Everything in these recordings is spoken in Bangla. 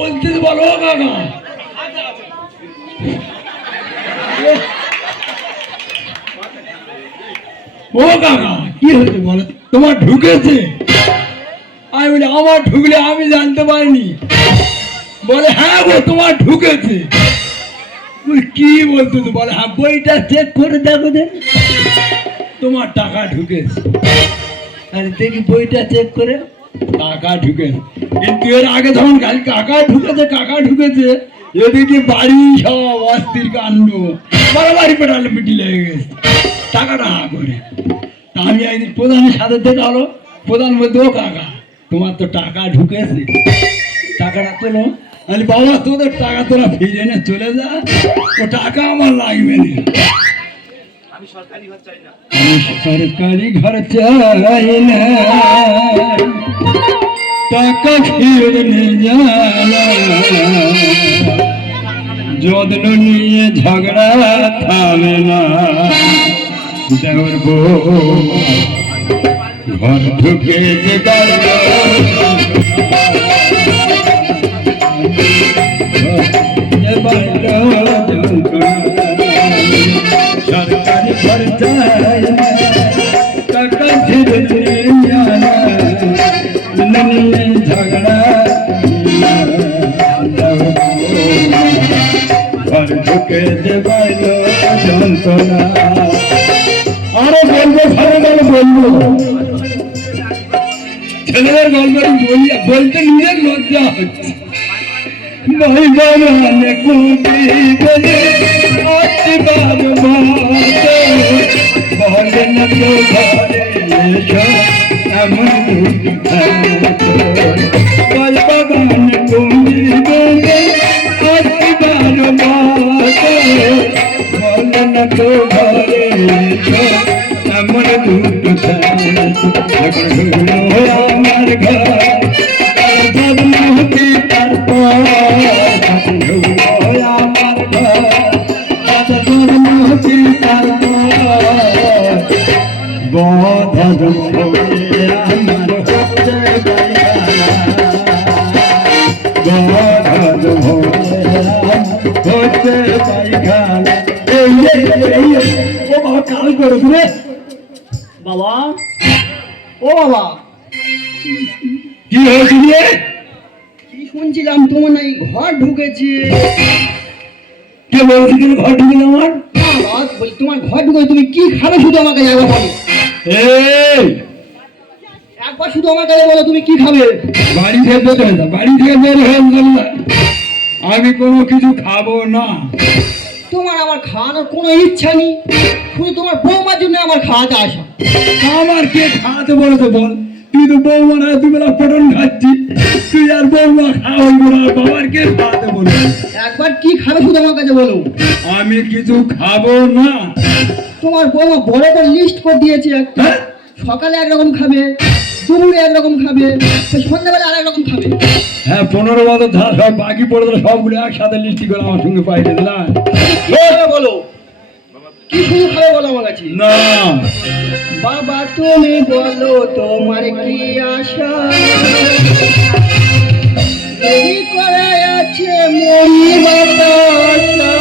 বলতে বলো কাকা। ও কাকা কি হচ্ছে বলো, তোমার ঢুকেছে? আমি বলি আমার ঢুকলে আমি জানতে পারিনি। বলে হ্যাঁ গো তোমার ঢুকেছে। কি বলতো তো? বলে হ্যাঁ বইটা চেক করে দেখো যে তোমার টাকা ঢুকেছে। আরে দেখি বইটা চেক করে, টাকা ঢুকেছে। কিন্তু এর আগে যখন খালি কাকা ঢুকেছে এদিকে বাড়ি সব অস্থির কাণ্ড, বাড়াবাড়ি পেটালে পিটি লেগে গেছে টাকাটা হা করে। তা আমি একদিন প্রধানের সাথে দেখা হলো। প্রধান বলতে ও কাকা তোমার তো টাকা ঢুকেছে, টাকাটা তোলো। আমি বাবা তোদের টাকা তোরা ফিরে এনে চলে যা, ও টাকা আমার লাগবে না। আমি সরকারি ঘর চাই না, টাকা ফিরে জানা, যত্ন নিয়ে ঝগড়া থামে না। দেওর বউ ঘর ঢুকে যে সরকারি ঘর চাই টাকা ফিরে জানা, ঝগড়া ঘর ঢুকে যে বাইল যন্ত্রণা। আরো বলবো ঘরে গেলে বলবো, ছেলেদের গল্প বলতে নিজের লজ্জা হচ্ছে। ভাই বাবানে কুটি বলে আশীর্বাদ মাতে বলে না তো ঘরে এসো এমন ভাই বাবানে কুটি বলে আশীর্বাদ মাতে বলে না তো ঘরে এসো এমন দুঃখ আমার ঘর বাবা, ও বাবা, কি হয়েছিল? কি শুনছিলাম তোমার নাই ঘর ঢুকেছে। কে বলছিল ঘর ঢুকেছে আমার? বলি তোমার ঘর ঢুকে তুমি কি খাবে শুধু আমাকে একবার বলো। একবার শুধু আমাকে বলো তুমি কি খাবে। বাড়ি থেকে বের হয়ে যা, বাড়ি থেকে বের হয়ে গেল। আমি কোনো কিছু খাবো না। তোমার আমার খাওয়ানোর কোনো ইচ্ছা নেই, শুধু তোমার বৌমার জন্য আমার খাওয়াতে আসা। আমার কে খাওয়াতে বলেছে বল? তুই তো বৌমা না, তুই বেলা পটন খাচ্ছি, তুই আর বৌমা খাওয়াই বলো। বাবার কে খাওয়াতে বলো? একবার কি খাবে শুধু আমার কাছে বলো। আমি কিছু খাবো না। তোমার বৌমা বড় করে লিস্ট করে দিয়েছে একটা। সকালে একরকম খাবে, দুপুরে একরকম খাবে, সন্ধ্যাবেলা আর একরকম খাবে। হ্যাঁ 15 বছর ধার সব বাকি পড়ে দিল, সবগুলো একসাথে লিস্টি করে আমার সঙ্গে পাইতে দিলাম। বলো কি শুরু খাবে বলো আমার কাছে। না বাবা তুমি বলো তোমার কি আশা, দেরি করে আছে মরি বাতাসা,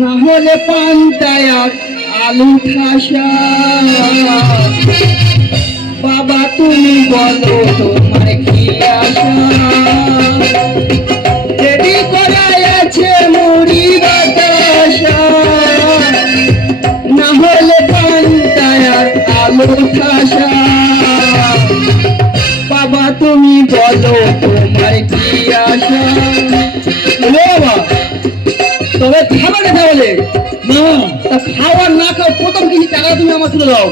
না হলে পান্তায় আলু ঠাসা। বাবা তুমি বলো তোমার কি আশা, দেরি করে আছে মুড়ি বাতাসা, না হলে পান্তায় আলু ঠাসা। বাবা তুমি বলো তোমার কি আশা। বাবা তবে খাবার কথা বলে না, তা খাওয়ার না খাও প্রথম কিস্তির টাকা তুমি আমার তুলে দাও।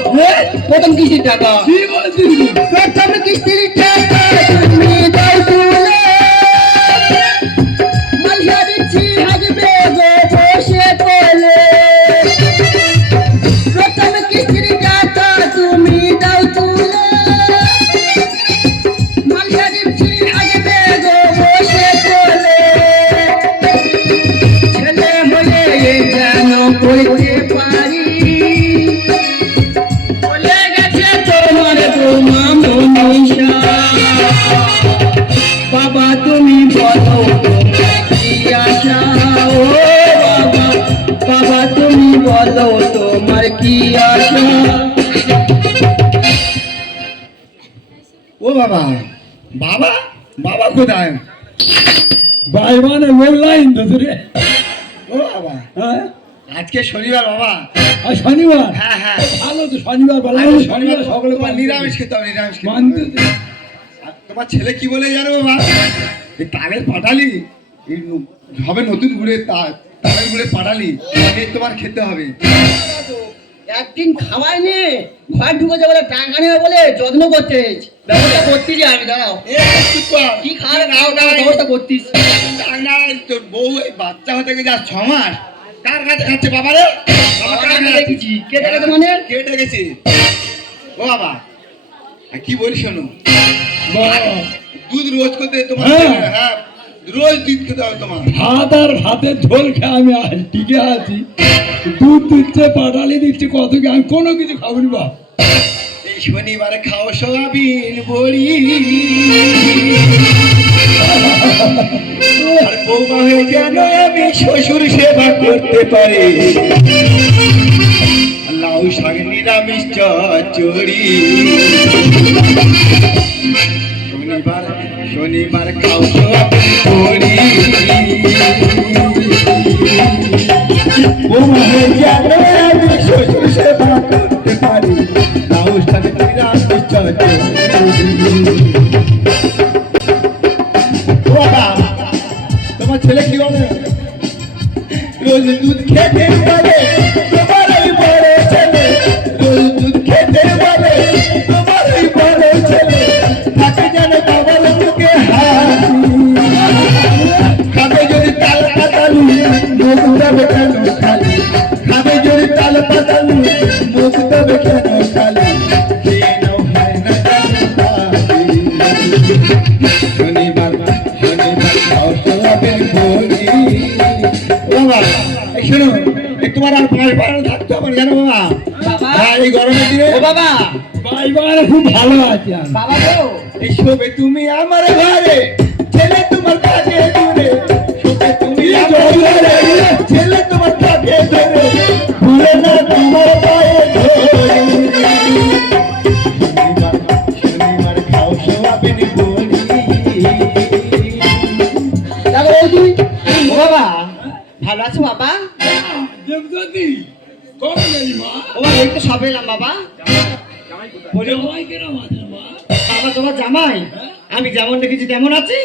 প্রথম কিস্তির টাকা, কি বলছিস? প্রথম কিস্তির টাকা তুমি দাও তুলে, মালিয়া দিচ্ছি হাজবে গো বসে কোলে। প্রথম কিস্তির টাকা তুমি দাও তুলে, মালিয়া দিচ্ছি হাজবে গো বসে কোলে। ছেলে হয়ে যেন করতে পারি, বলে গেছে তোমার বৌমা মনীষা। বাবা, বাবা বাবা কোথায়? বাইবানে লোক লাইন ধরে রে। ও বাবা, হ্যাঁ আজকে শনিবার বাবা। আর শনিবার হ্যাঁ হ্যাঁ, ভালো তো শনিবার বলা আজকে শনিবার শনিবার সকলে তোমার নিরামিষ খেতে হবে, নিরামিষ খেতে মানতে হবে। আর তোমার ছেলে কি বলে জানো বাবা? এই তালের পাটালি, এই হবে নতুন গুড়ে তালের গুড়ে পাটালি, এই তোমার খেতে হবে। একদিন খাওয়াই নে ঘর ঢুকে যাবে টাকা নেবে বলে যত্ন করতেছ ব্যবস্থা করতেছি আমি দাঁড়াও এ, চুপ কর। কি খাওয়াবে নাও নাও ব্যবস্থা করতিস না, তোর বউ এই বাচ্চা হতে গেছে আর 6 মাস, কার কাছে খাচ্ছে বাবা রে? বাবা কার কাছে দেখেছি কে দেখেছে মানে কে ডেকেছে? ও বাবা, আর কি বলি শোনো, দুধ রোজ করতে তোমার হ্যাঁ। ছেলে, হ্যাঁ রোজ দুধ খেতে হবে তোমার। ভাত আর ভাতের ঝোল খেয়ে আমি আজ টিকে আছি, দুধ দিচ্ছে পাটালি দিচ্ছে কত কি আমি কোনো কিছু খাবনি বাপ। এই শনিবারে খাও সোয়াবিন বড়ি, আর বৌমা হয়ে যেন আমি শ্বশুর সেবা করতে পারি, লাউ শাক নিরামিষ চচ্চড়ি। শনিবার শনিবার খাও সোয়াবিন বড়ি, বৌমা হয়ে যেন আমি শ্বশুর সেবা করতে পারি, লাউ শাক নিরামিষ চচ্চড়ি। তোমার ছেলে কি বলে? রোজ দুধ খেতে বলে তোমার ওই বড় ছেলে, রোজ দুধ খেতে বলে তোমার ওই বড় ছেলে, থাকে যেন বাবার মুখে হাসি, খাবে যদি তাল পাতালু মুখ দেবে কেন খালি, খাবে যদি তাল পাতালু মুখ দেবে কেন খালি, খেয়ে নাও হয় না জানি শনিবার শনিবার খাও সোয়াবিন বড়ি। বাবা এই শোনো, এই তোমার আর বাড়ি থাকতে হবে না জানো বাবা? বাবা। হ্যাঁ, এই গরমের দিনে ও বাবা বাইবানে খুব ভালো আছি আমি। বাবা গো এই শোবে তুমি আমার ঘরে, ছেলে তোমার কাছে দূরে, শোবে তুমি আমার ঘরে, ছেলে তোমার কাছে দূরে, ভুলে না তোমার পায়ে ধরে। শনিবার খাও সোয়াবিন বড়ি। দেখো বৌদি ও বাবা ভালো আছো বাবা দেবজ্যোতি কবে গেলি মা? ও বাবা এই তো সবে এলাম বাবা বলে ভাই কেন মাঝে মা? বাবা তোমার জামাই আমি যেমন দেখেছি তেমন আছি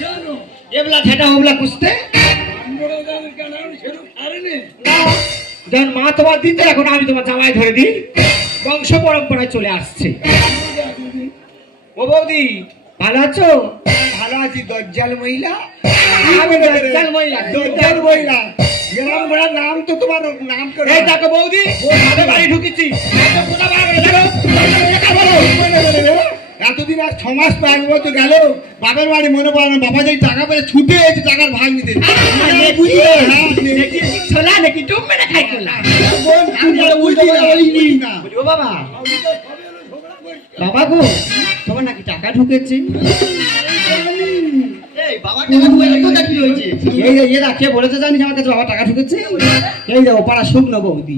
কেন এবলা ঠেটা ওবলা কুস্তে আমরা জানি কেন আমি সেরকম হারিনি। না যখন মা তোমার দিতে এখন আমি তোমার জামাই ধরে দিই বংশ পরম্পরায় চলে আসছে ও বৌদি ভালো আছো ভালো আছি, দজ্জাল মহিলা। আমি দজ্জাল মহিলা, দজ্জাল মহিলা গ্রাম ঘোড়ার নাম তো তোমার নাম করে। এই দেখো বৌদি আমাদের বাড়ি ঢুকেছি এত কোথা বার করে দেখো দেখা বলো এতদিন আর 6 মাস তো 1 বছর গেল, বাবার বাড়ি মনে পড়ে না, বাবা যেই টাকা পেয়ে ছুটে এসে টাকার ভাগ নিতে। ছোলা নাকি ডুব মেরে খাই করলা আমি আর বুঝি না, বুঝি না। ও বাবা বাবা গো তোমার নাকি টাকা ঢুকেছে এই বাবা টাকা ঢুকেছে তো কি হয়েছে এই এই রাখে বলেছে জানি আমার কাছে বাবা টাকা ঢুকেছে এই দেখো পাড়া শুকনো বৌদি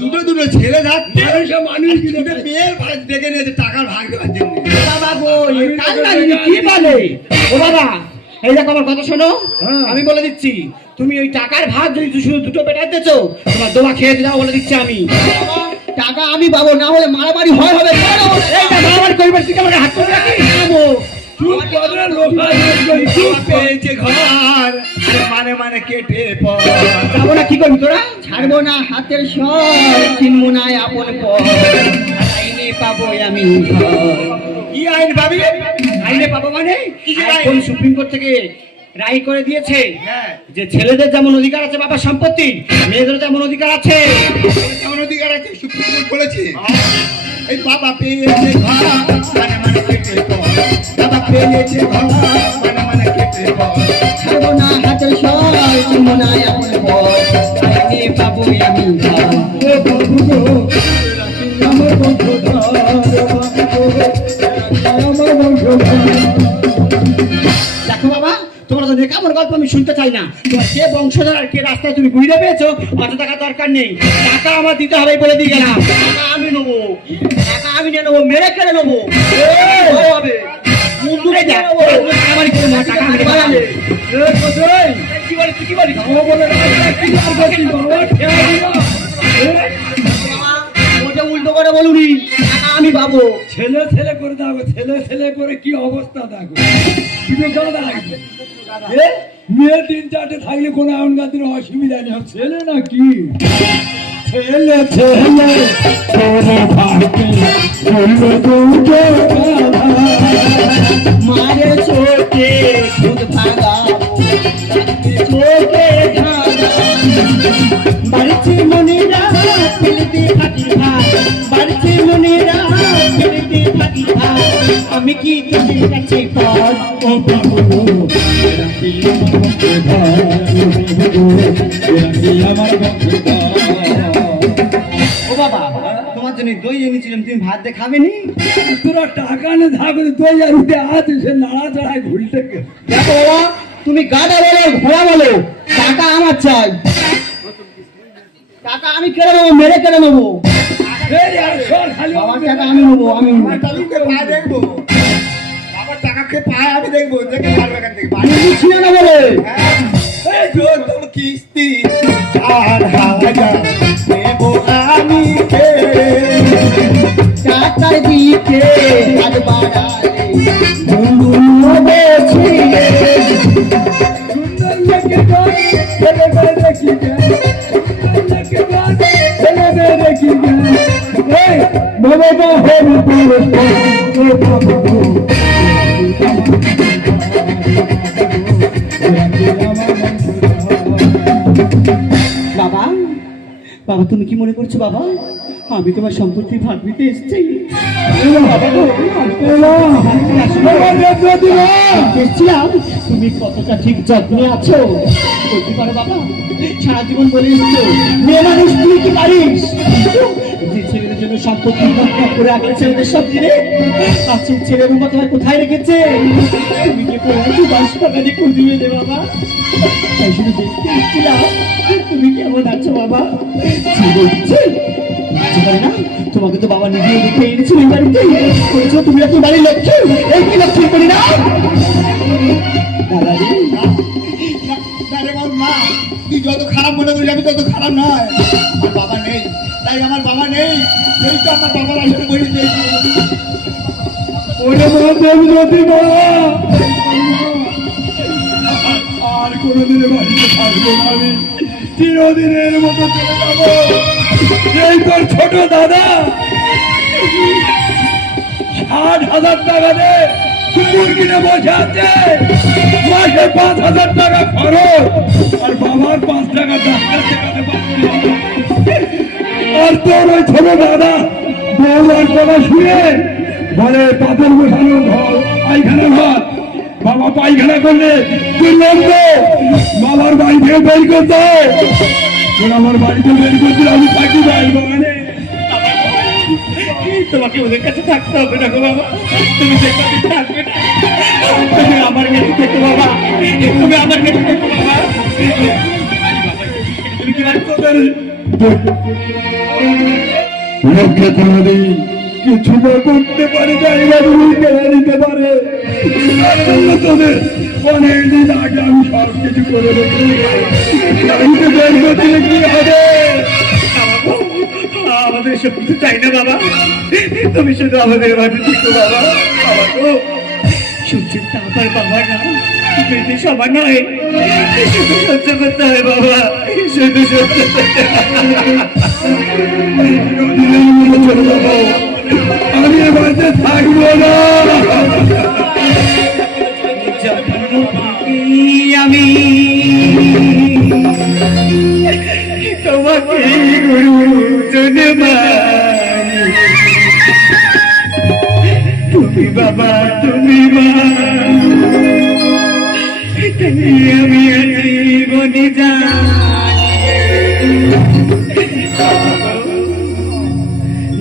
দুটো দুটো ছেলে থাকতে মানুষ কি দুটো মেয়ের ভাগ ডেকে নিয়েছে টাকার ভাগ দেওয়ার জন্য। বাবা গো এই কান্নাগিরি কি বলে ও বাবা এই দেখো আমার কথা শোনো হ্যাঁ। আমি বলে দিচ্ছি তুমি ওই টাকার ভাগ যদি শুধু দুটো বেটা দিতেছো তোমার দোয়া খেয়ে যাও বলে দিচ্ছি আমি টাকা আমি পাবো না হলে মারামারি হয় হবে এই না মারামারি করবার কি আমাকে হাত করে রাখি নেবো চুপ করে লোক চুপ পেয়েছে ঘর আর মানে মানে কেটে পড়। যাবো না কি করবি তোরা ছাড়বো না হাতের সর চিনবো না আপন পর আইনে পাবো আমি ঘর। কি আইন ভাবি? আইনে পাবো মানে কিসের আইন? এখন সুপ্রিম কোর্ট থেকে রায় করে দিয়েছে হ্যাঁ, যে ছেলেদের যেমন অধিকার আছে বাবার সম্পত্তি মেয়েদের তেমন অধিকার আছে কেমন অধিকার আছে সুপ্রিম কোর্ট বলেছে। এই বাবা পেয়েছে ঘর মানে মানে কেটে পড়, বাবা পেয়েছে ঘর মানে মানে কেটে পড়। ছাড়বো না হাতের সর চিনবো না আপন পর আইনে পাবো আমি ঘর। ও বাবু গো আমার বংশধর আমার বংশধর দেখো বাবা তোমরা তো নেকা এমন গল্প আমি শুনতে চাই না। তোমার কে বংশধর আর কে রাস্তায় তুমি ঘুরে পেয়েছো, অত টাকা দরকার নেই। টাকা আমার দিতে হবে বলে দিয়ে গেলাম। টাকা আমি নেবো, টাকা আমি নিয়ে নেবো, মেরে কেড়ে নেবো। হবে এই দেখ, আমার কি না, টাকা আমি দেবো। কি বলিস তুই, কি বলিস? ওটা উল্টো করে বলুনি, টাকা আমি পাবো। ছেলে ছেলে করে দেখো, ছেলে ছেলে করে কি অবস্থা দেখো। দুটো গাদা লাগবে। মেয়ে 3-4টে থাকলে কোনো এমনকার দিনে অসুবিধা নেই। ছেলে না কি ছেলে ছেলে করে ভাগে বললো দুটো গাধা। মারে চোখে খুদ ভাগা, চোখে ধাগা। বাড়িতে মনেরা ফেলতে থাকি ভাই, বাড়িতে মনেরা ফেলতে থাকি ভাই। আমি কি তোদের কাছে পর ও বাবু রাখি আমার বংশধর, রাখি আমার বংশধর। ও বাবা, তোমার জন্য দই এনেছিলাম, তুমি ভাত দিয়ে খাবে নি? তোরা টাকা নে থাকলে তুই আর উঠে আছে সে নাড়াচাড়ায় ঘুরতে গেছে। দেখো বাবা, তুমি গাধা বলো ঘোড়া বলো, টাকা আমার চাই। টাকা আমি কেড়ে নেবো, মেরে কেড়ে নেবো। এই আর সর খালি বাবার টাকা আমি নেবো, আমি নেবো। টালুকে পায়ে দেখবো, বাবার টাকাকে পায়ে আমি দেখবো, দেখে পারবে এখান থেকে আমি দিচ্ছি না বলে। এই তোর কিস্তি 4,000 দেবো আমি কে, টাকা দিতে হাত বাড়ালে বন্ধু বেছিয়ে। সুন্দর লেগে গান ছেলে মেয়ে দেখি গান, সুন্দর লেগে গান ছেলে মেয়ে দেখি গান। এই বাবা বা হবে তোর ও বাবু বাবা, বাবা তুমি কি মনে করছো বাবা, আমি তোমার সম্পত্তি ভাগ দিতে এসেছি? বাবা গো, দেখছিলাম তুমি কতটা ঠিক যত্নে আছো। বলতে পারো বাবা, সারা জীবন বলে এসছো মেয়ে মানুষ তুই কি পারিস। যে ছেলেদের জন্য সম্পত্তি ভাগ করে আগের ছেলেদের সব দিনে আসল ছেলের মতো তোমার কোথায় রেখেছে? তুমি কি পড়ে 10 টাকা দিয়ে কুড়িয়ে দে বাবা। তাই শুধু দেখতে এসেছিলাম তুমি কেমন আছো বাবা। না, তোমাকে তো বাবা নিজে দেখে এনেছিল এই বাড়িতে, বলেছিল তুমি এত বাড়ির লক্ষ্মী। এই কি লক্ষ্মী করি না দাদা রে? আরে বাবা মা, তুই যত খারাপ মনে করিস আমি তত খারাপ নয়। আমার বাবা নেই, তাই আমার বাবা নেই, এই তো আমার বাবার আসলে বসেছে। ওরে মা দেবজ্যোতি মা, আর কোনোদিনে বাড়িতে থাকবো না আমি, চিরদিনের মতো চলে যাবো। এই তোর ছোট দাদা 60,000 টাকা দে কুকুর কিনে বসে আছে, মাসে 5,000 টাকা খরচ, আর বাবার 5 টাকা ডাক্তার দেখাতে পারছে। আর তোর ওই ছোট দাদা বউয়ার গলা শুয়ে বলে পাথর বসানো ঘর, পায়খানা ঘর। বাবা পায়খানা করলে তুই লড়বো, বাবার বাড়ি থেকে বের করতে আমার বাড়িতে বের করছিল, আমি থাকি যাই বাগানে। তোমাকে ওদের কাছে থাকতে হবে না গো বাবা, তুমি যেখানে থাকবে না, তুমি আমার কাছে থেকো বাবা, তুমি আমার কাছে থেকো বাবা। তুমি কি তোদের লক্ষ্যে কোনোদিন কিছু না করতে পারে না, এবার কেড়ে নিতে পারে। তার জন্য তোদের অনেকদিন আগে আমি সব কিছু করে রেখেছি, গাড়িতে বের করতে কি হবে? আমাদের সব কিছু চাই না বাবা, তুমি শুধু আমাদের বাড়ি থেকো বাবা। বাবা গো, সূর্যের তাপ আর বাবা না দুইটি সমান নয়, শুধু সহ্য করতে হয় বাবা, শুধু সহ্য করতে হয়। চলে যাবো, আমি এ বাড়িতে থাকবো না। আমি তোমাকে গুরুজন মানি, তুমি বাবা তুমি মা, আমি জীবনে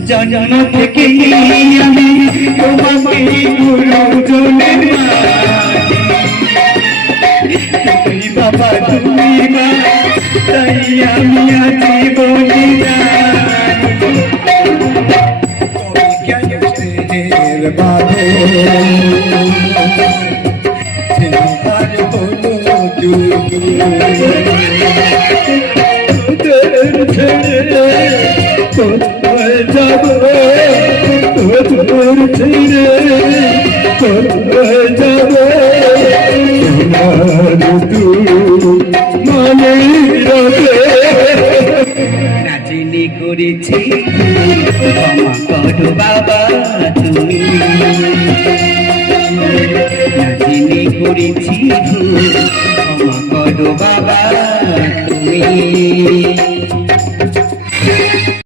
জন্ম থেকে আমি তোমাকে গুরুজন মানি। তুমি বাবা তুমি মা তাই আমি আছি বলি তুমি কেন স্নেহের বাঁধো চিন্তার হলো তুমি তোদের ছেড়ে কোথায় যাব তোদের ছেড়ে কোথায় যাব মানে নাচিনি করেছি ক্ষমা করো বাবা তুমি নাচিনি করেছি ক্ষমা করো বাবা তুমি